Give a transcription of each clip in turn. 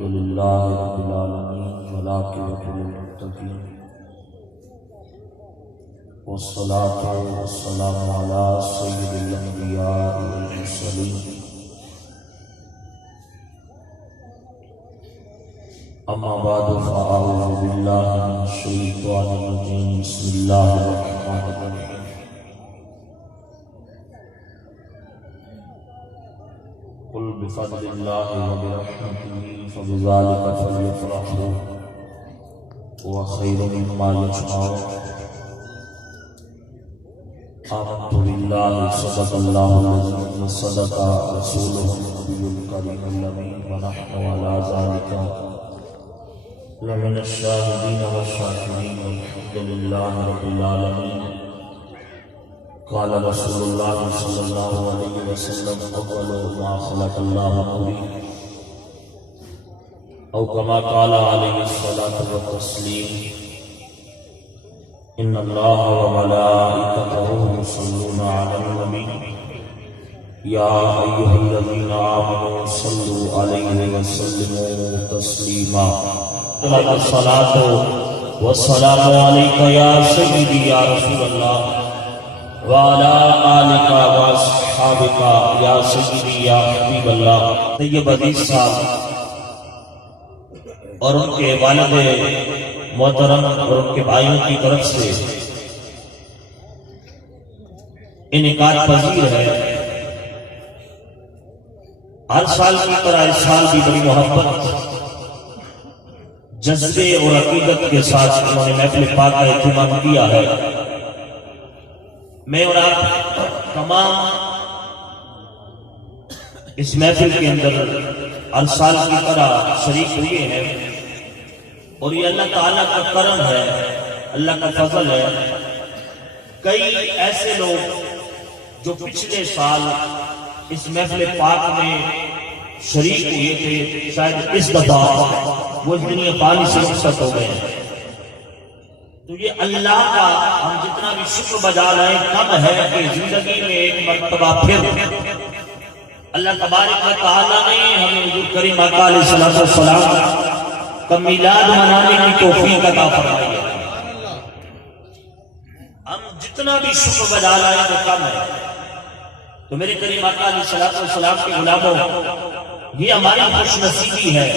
अल्हम्दुलिल्लाहि रब्बिल आलमीन वल आक़िबतु लिल मुत्तक़ीन वस्सलातु वस्सलामु अला सय्यिदिल अंबिया'i वल मुरसलीन अम्मा बादु फ़अऊज़ु बिल्लाहि मिनश शैतानिर रजीम बिस्मिल्लाहिर रहमानिर रहीम कुल बिफ़ज़लिल्लाहि व बिरहमतिही फ़बिज़ालिका फ़ल्यफ़रहू हुवा ख़ैरुम मिम्मा यजमऊन आमनतु बिल्लाहि सदक़ल्लाहुल अज़ीम व सदक़ा रसूलुहुन नबियुल करीमुल अमीन व नहनु अला ज़ालिका लमिनश शाहिदीन व शाकिरीन वल्हम्दुलिल्लाहि रब्बिल आलमीन क़ाल रसूलुल्लाह सल्लल्लाहु अलैहि वसल्लम अव्वलु मा ख़लक़ल्लाहु नूरी औ कमा क़ाल अलैहि अस्सलातु व तस्लीम इन्नल्लाह व मलाइकतहु युसल्लूना अलन नबी या अय्युहल्लज़ीना आमनू सल्लु अलैहि व सल्लिमू तस्लीमा अस्सलातु वस्सलामु अलैका या सय्यदी या रसूलल्लाह व अला आलिका व अस्हाबिका या सय्यदी या हबीबल्लाह। तैयब अजीज साहब और उनके वालिद मोहतरम और उनके भाइयों की तरफ से इनकार पजीर है। हर साल की तरह इस साल भी बड़ी मोहब्बत जज्बे और अकीदत के साथ उन्होंने महफिल पाक का एहतमाम किया है। मैं और आप तमाम इस महफिल के अंदर हर साल की तरह शरीक हुए हैं और ये अल्लाह ताला का करम है, अल्लाह का फजल है। कई ऐसे लोग जो पिछले साल इस महफिल पाक में शरीक हुए थे, शायद इस दफा वो दुनिया पानी से रुखसत हो गए। तो ये अल्लाह का हम जितना भी शुक्र बजा रहे हैं कम है कि जिंदगी में एक मर्तबा फिर अल्लाह तबारक व तआला ने हमें हुजूर करीम आका अलैहिस्सलाम का मिलाद मनाने की तौफीक अता फरमाई है। हम जितना भी शुक्र बजा रहे हैं वो कम है। तो मेरे करीम आका अलैहिस्सलाम के गुलामों, ये हमारी खुशनसीबी है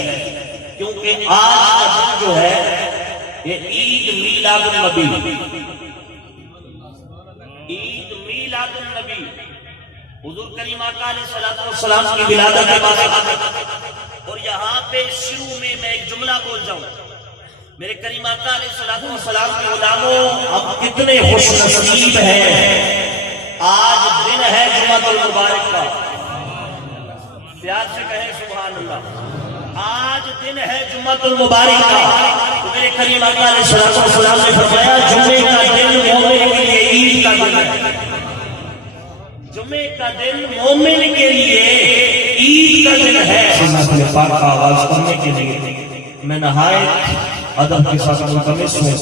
क्योंकि आज का दिन जो है ये ईद मीलादुन नबी, ईद मीलादुन नबी, हुजूर करीम आका अलैहिस्सलाम की विलादत के बाद। और यहाँ पे शुरू में मैं एक जुमला बोल जाऊं, मेरे करीम आका अलैहिस्सलाम के गुलामों, अब कितने खुशनसीब हैं। आज दिन है जुमातुल मुबारक का, प्यार से कहें सुभान अल्लाह। आज दिन है जुम्मतुल मुबारक का। तो मेरे करीम आका अलैहिस्सलाम ने फरमाया जुम्मे का दिन मोमिन के लिए ईद का दिन है। जुम्मे का दिन मोमिन के लिए ईद का दिन है। महफिल पाक का आगाज करने के लिए मैं नहायत अदब के साथ मुल्तमिस हूं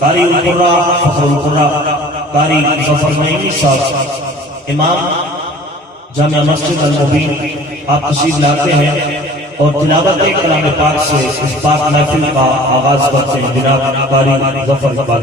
कारी उल कुर्रा फखरुल कुर्रा कारी ज़फर नईमी साहब इमाम जामिया मस्जिद अल मुबीन, आप तशरीफ लाते हैं और तिलावत कलाम पाक से इस पाक महफिल का आगाज करते हैं। जनाब कारी ज़फर इकबाल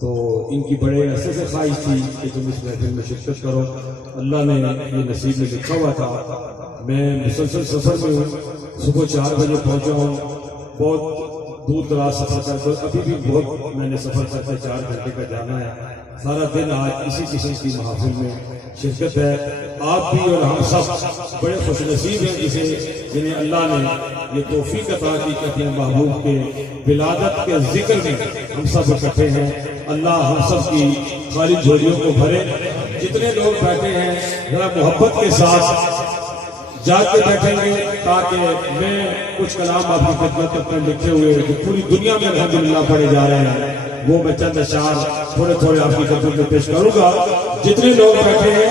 तो इनकी बड़े अरसे से ख्वाहिश थी कि तुम इस महफिल में शिरकत करो। अल्लाह ने ये नसीब में लिखा हुआ था। मैं मुसलसल सफर में हूँ, सुबह 4 बजे पहुंचा हूँ, बहुत दूर दराज सफर करके, अभी भी बहुत मैंने सफर करके 4 घंटे का जाना है। सारा दिन आज इसी किस्म की महफिल में शिरकत है। आप भी और हम सब बड़े खुशनसीब हैं जिन्हें अल्लाह ने ये तौफीक अता की कि अपने महबूब के विलादत के जिक्र में हम सब इकट्ठे हैं। अल्लाह हम सब की खाली झोलियों को भरे। जितने लोग बैठे हैं जरा मोहब्बत के साथ जाग के बैठेंगे, ताकि मैं कुछ कलाम आपकी खिदमत अपने लिखे हुए जो पूरी दुनिया में अल्हम्दुलिल्लाह पढ़े जा रहे हैं, वो मैं चंद अशार थोड़े थोड़े आपकी खिदमत में पेश करूंगा। जितने लोग बैठे हैं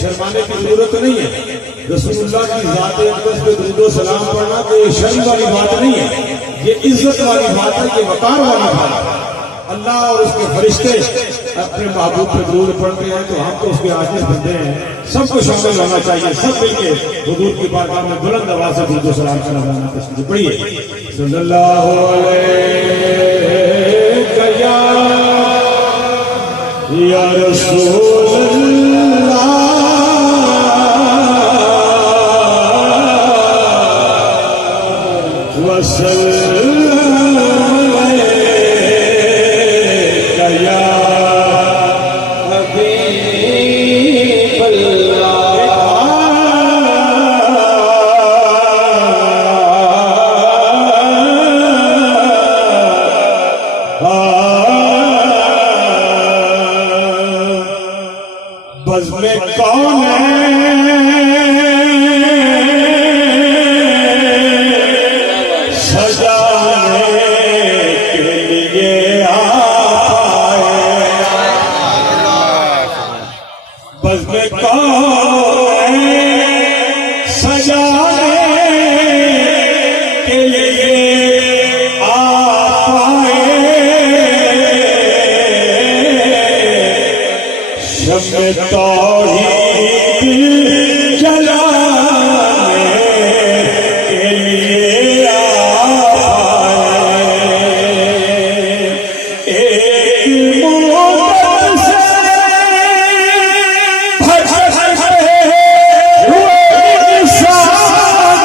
शर्माने की जरूरत नहीं है। रसूलुल्लाह की ज़ात अक़दस पे दुरूद व सलाम पढ़ना तो ये शर्म वाली बात नहीं है, ये इज्जत वाली बात है, ये वकार वाली बात है। अल्लाह और उसके फरिश्ते अपने महबूब पे दुरूद पढ़ते हैं, तो हम तो उसके आजिज़ बंदे हैं। सबको शामिल होना चाहिए, सब मिलके हुजूर की बारगाह में बुलंद आवाज़ से दुरूद व सलाम का लगाना तशरीफ़ पढ़िए। सल्लल्लाहु अलैहि या रसूलल्लाह बज़्म कौन सजाने के लिए आए, बज़्म कौन सजाने के लिए आए, शम्मे तौहीद जलाने के लिए आए। एक मोहब्बत से भटके हुए इंसान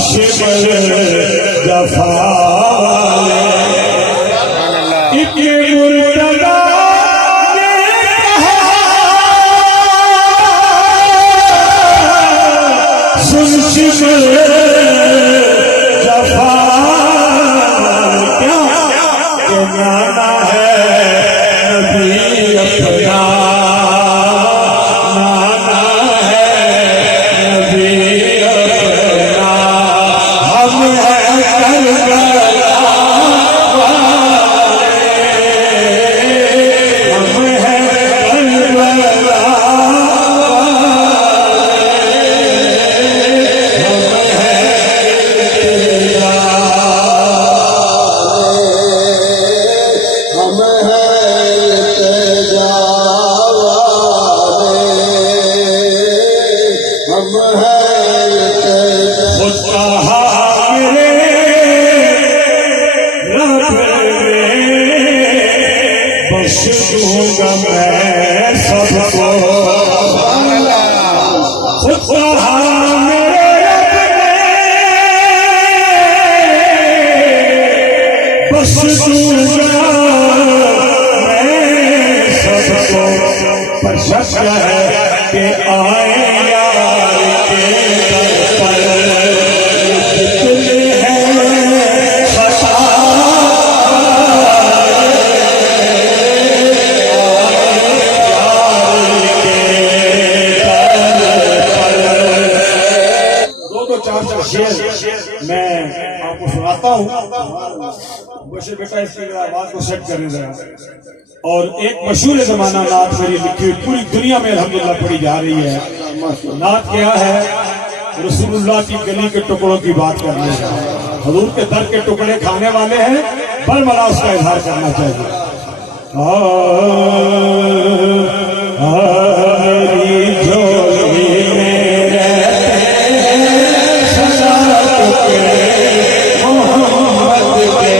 दुश्मन जफा वाले इतने मुर्तदा ने कहा सुन शिमर जफा क्या ये गाना है नबी अपना नाना है नबी अपना हम है करबला हम है करबला हम हैं इल्तिजा वाले, हम हैं इल्तिजा। खुद कहा मेरे रब में बख्श दूंगा मैं सबको। खुद कहा मेरे रब में बख्श दूंगा मैं सबको। पर शक है कि आए यार के दर पर दिल है खता दो चार शेर मैं आपको सुनाता हूँ। बशर बेटा इसकी आवाज को सेट करने जरा। और एक मशहूर जमाना नात मेरी लिखी हुई पूरी दुनिया में अल्हम्दुलिल्लाह पढ़ी जा रही है। नात क्या है? रसूलुल्लाह की गली के टुकड़ों की बात करने का। हजूर के दर के टुकड़े खाने वाले हैं, बरमला उसका इजहार करना चाहिए। मेरी झोली में रहते हैं सदा टुकड़े मोहम्मद के।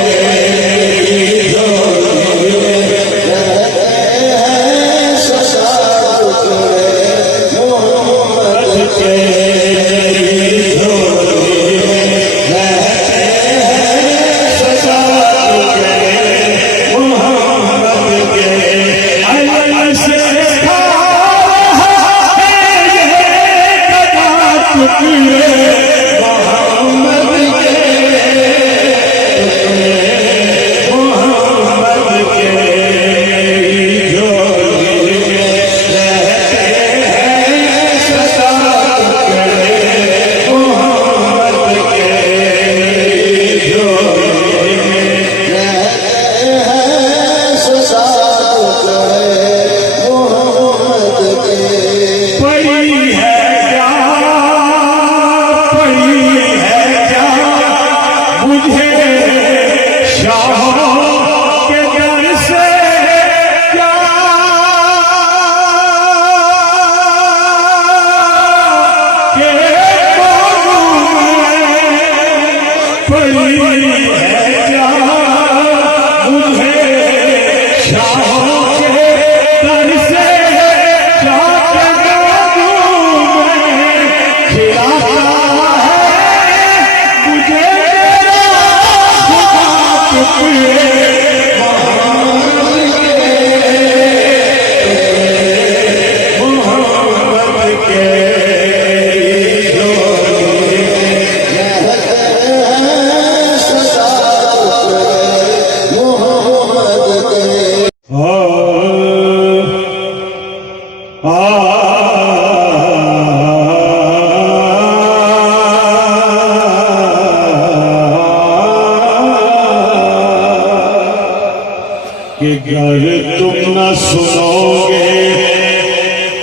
कि अगर तुम न सुनोगे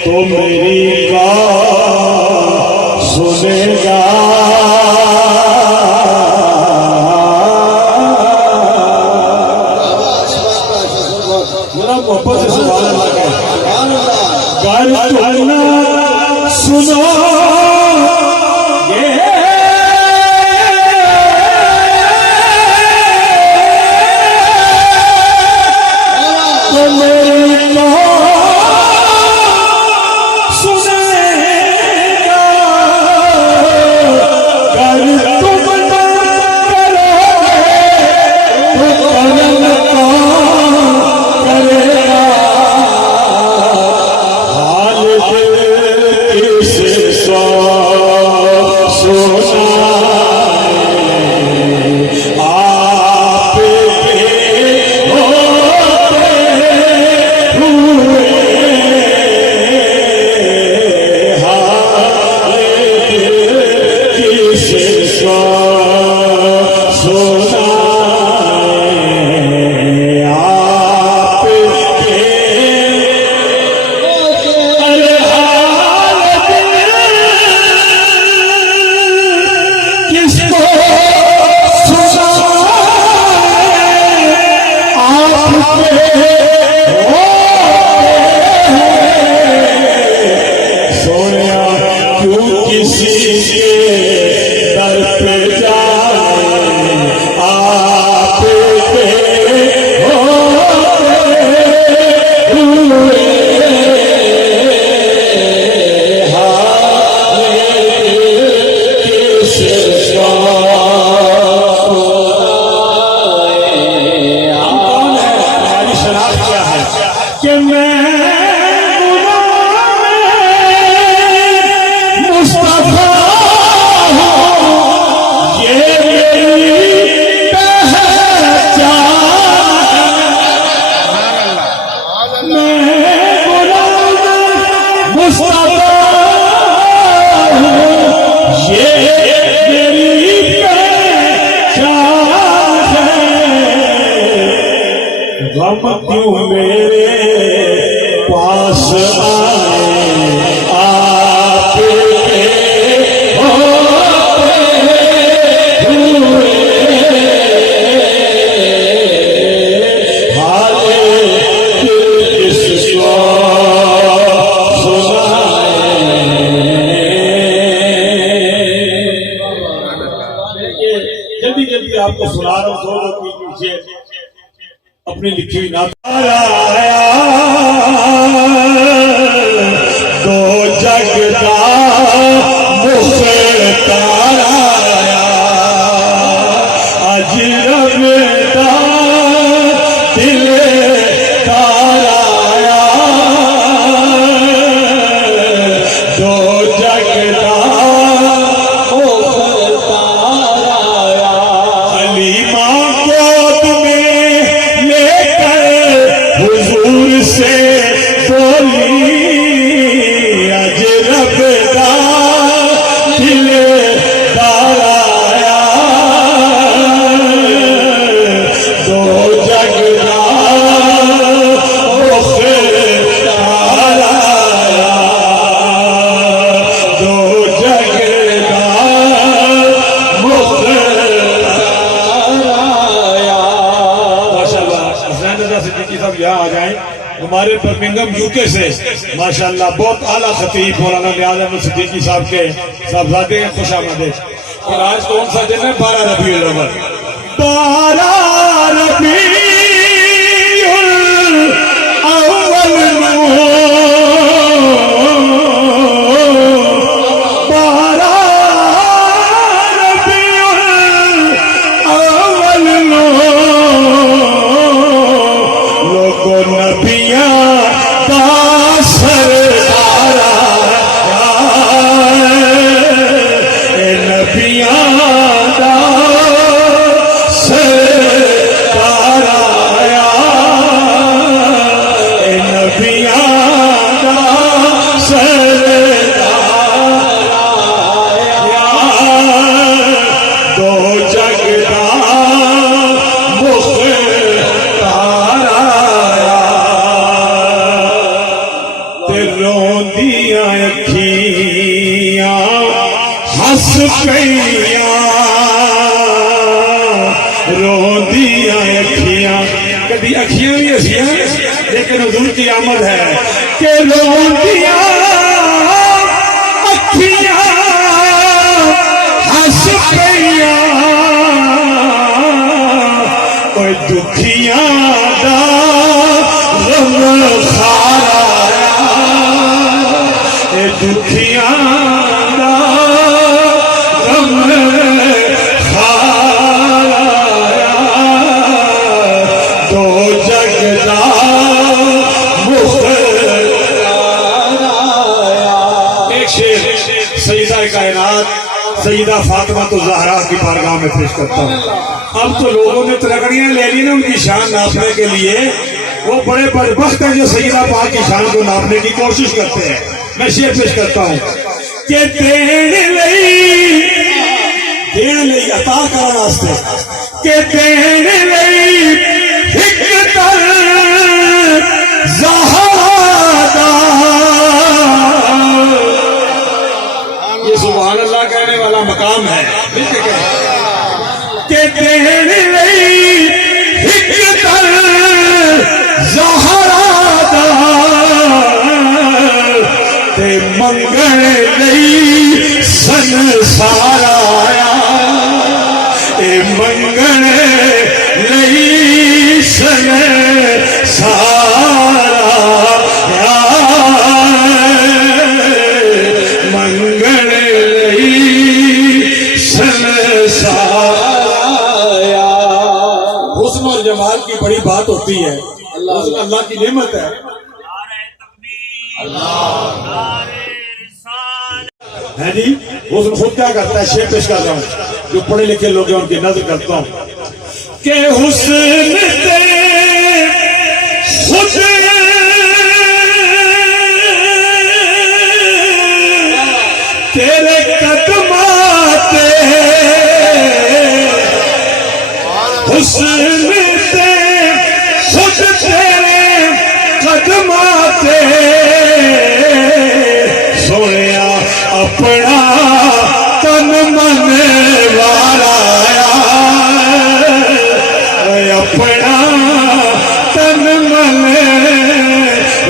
तो मेरी बात सुनेगा। मेरा मोहब्बत से सुभान अल्लाह कहे। अगर तुम न सुनोगे तो मेरी बात सुनेगा। गम क्यों मेरे पास आए आपके जल्दी जल्दी आपको सुना रहा हूँ दो पीछे अपनी लिखी हुई नात आया दो जगदा मुख्तार आया अज रबदा दिल तार आया दो जगदा मुख्तार आया हलीमा गोद में हुजूर से बोली अज रबदा दिल तार आया दो जगदा मुख्तार आया दो जगदा मुख्तार आया। माशाअल्लाह सिद्दीकी साहब यहाँ आ जाएं हमारे बर्मिंघम यूके से माशाअल्लाह बहुत आला खतीब मौलाना नियाज़ अहमद सिद्दीकी साहब के साहबजादे हैं, खुश आमदीद। और आज कौन सा दिन है? 12 रबीउल अव्वल। 12 रबीउल अव्वल 12 रबीउल अव्वल लोगों नबिया का सरदार आया नबिया का सरदार आया नबिया का सरदार आया दो जगदा मुख्तार आया ते रोंदियां अखियां हस पईयां रोंदियां अखियां कभी अखियां भी हसियां लेकिन हुजूर की आमद है कि रोंदियां अखियां हस पईयां ओए दुखियां दा रंग खारा ए दुखियां दा रंग खारा दो जगदा मुख्तार आया। एक शेर सईदा कायनात सईदा फातिमा तो ज़हरा की बारगाह में पेश करता हूँ। अब तो लोगों ने तलकड़ियां ले ली ना उनकी शान नापने के लिए, वो बड़े बदबख्त हैं जो सईदा पाक की शान को नापने की कोशिश करते हैं। मैं शेर पेश करता हूँ कि देण लई अता करन वास्ते कि देण लई हिक तर ज़हरा, ये सुभान अल्लाह कहने वाला मकाम है। मिलके कहें कि देण लई हिक तर ज़हरा ते मंगण लई संसार आया, ए मंगण लई संसार आया, मंगण लई संसार आया। हुस्न और जमाल की बड़ी बात होती है, हुस्न अल्लाह की नेमत है। है जी, हुस्न खुद क्या करता है, शेर पेश कर रहा हूं, जो पढ़े लिखे लोग हैं उनकी नजर करता हूं कि हुस्न खुद तेरे कदमाते, हुस्न खुद तेरे कदमाते सोया अपना तन मन वाराया, अपना तन मन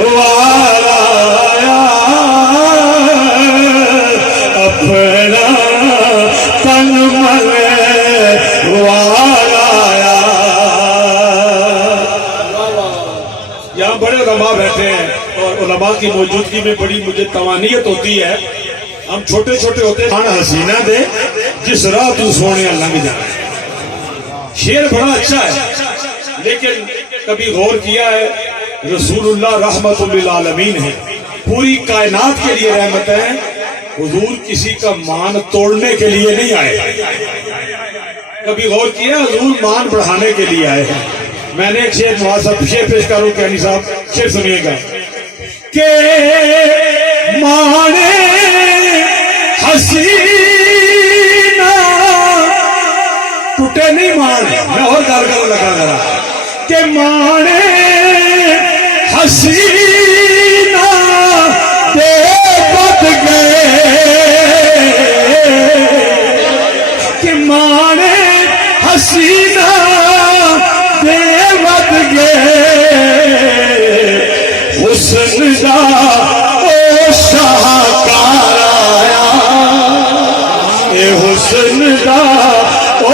वाराया, अपना तन मन वाराया। यहाँ बड़े उलमा बैठे हैं और उलमा की मौजूदगी में बड़ी मुझे तवानियत होती है। हम छोटे छोटे होते हैं, हसीना दे जिस राह तू सोने लंघ जाए। शेर बड़ा अच्छा है, लेकिन कभी गौर किया है रसूलुल्लाह रहमतुल लिल आलमीन है, पूरी कायनात के लिए रहमत है। हुजूर किसी का मान तोड़ने के लिए नहीं आए। कभी गौर किया, हुजूर मान बढ़ाने के लिए आए हैं। मैंने एक शेर मुआसब शेर पेश करूं, कहनी साहब शेर सुनिएगा के माने हसीना टूटे नहीं मान, मैं और गल लगा जरा के माने हसीना दे बद गए, के माने हसीना दे बद गए, हुस्न दा ओ शाहकार आया, ए हुस्न दा ओ